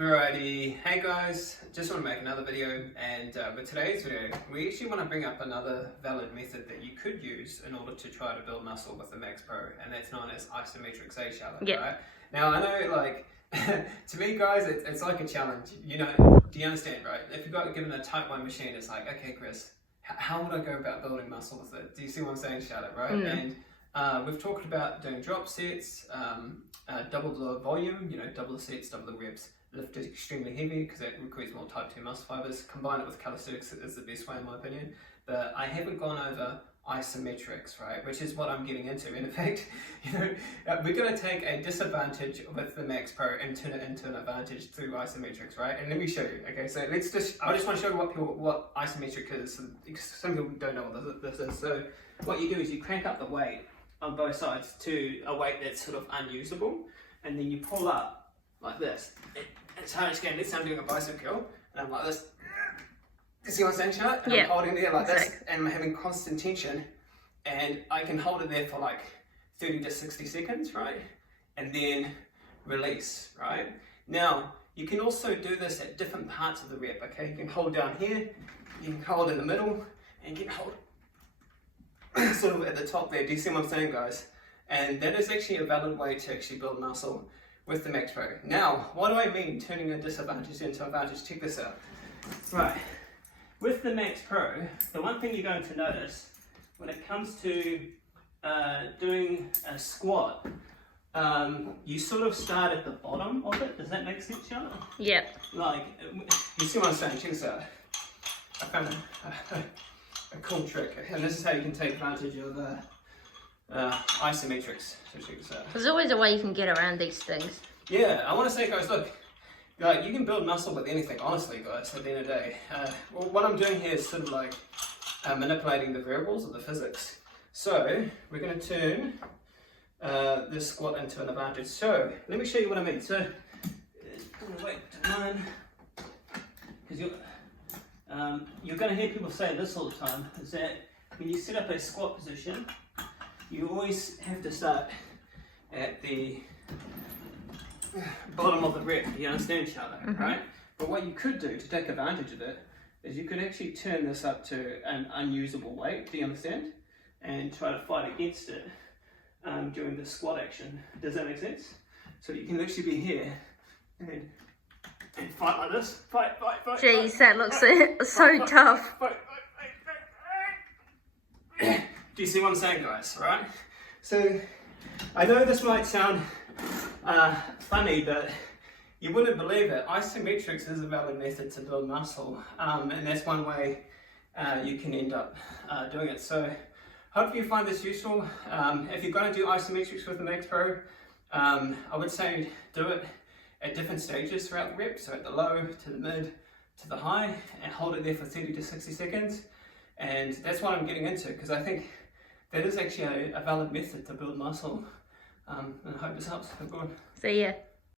Alrighty, hey guys, just want to make another video, and with today's video we actually want to bring up another valid method that you could use in order to try to build muscle with the Max Pro, and that's known as Isometrics A challenge, right? Now I know, like, to me guys, it's like a challenge, you know, do you understand, right? If you got given a type 1 machine, it's like, okay Chris, how would I go about building muscle with it? Do you see what I'm saying, Charlotte, right? And we've talked about doing drop sets, double the volume, you know, double the sets, double the reps. Lift it extremely heavy because it requires more type 2 muscle fibers. Combine it with calisthenics is the best way in my opinion. But I haven't gone over isometrics, right? Which is what I'm getting into. And in fact, you know, we're going to take a disadvantage with the Max Pro and turn it into an advantage through isometrics, right? And let me show you. Okay, so I just want to show you what isometric is. Some people don't know what this is. So what you do is you crank up the weight on both sides to a weight that's sort of unusable, and then you pull up like this. It's hard as can. Let's say I'm doing a bicep curl, and I'm like this. You see what I'm saying, Charlotte? And I'm holding there like this, and I'm having constant tension, and I can hold it there for like 30 to 60 seconds, right? And then release, right? Now, you can also do this at different parts of the rep, okay? You can hold down here, you can hold in the middle, and you can hold sort of at the top there. Do you see what I'm saying, guys? And that is actually a valid way to actually build muscle with the Max Pro. Now, what do I mean turning a disadvantage into advantage? Check this out. Right, with the Max Pro, the one thing you're going to notice when it comes to doing a squat, you sort of start at the bottom of it. Does that make sense, Charlotte? Yeah. Like, you see what I'm saying? Check this out. I found a cool trick, and this is how you can take advantage of isometrics. So check this out. There's always a way you can get around these things. Yeah, I want to say, guys, look, like, you can build muscle with anything, honestly, guys, at the end of the day. Well, what I'm doing here is sort of like manipulating the variables of the physics. So we're going to turn this squat into an advantage. So let me show you what I mean. So put the weight to 9, because you're going to hear people say this all the time, is that when you set up a squat position, you always have to start at the bottom of the rep. You understand, Charlotte, right? But what you could do to take advantage of it is you could actually turn this up to an unusable weight, do you understand? And try to fight against it during the squat action. Does that make sense? So you can literally be here and fight like this. Fight. Jeez, that looks so tough. Fight. Do you see what I'm saying, guys, right? So, I know this might sound funny, but you wouldn't believe it. Isometrics is a valid method to build muscle, and that's one way you can end up doing it. So, hope you find this useful. If you're going to do isometrics with the Max Pro, I would say do it at different stages throughout the rep, so at the low, to the mid, to the high, and hold it there for 30 to 60 seconds. And that's what I'm getting into, because I think that is actually a valid method to build muscle. And I hope this helps. Good. See ya.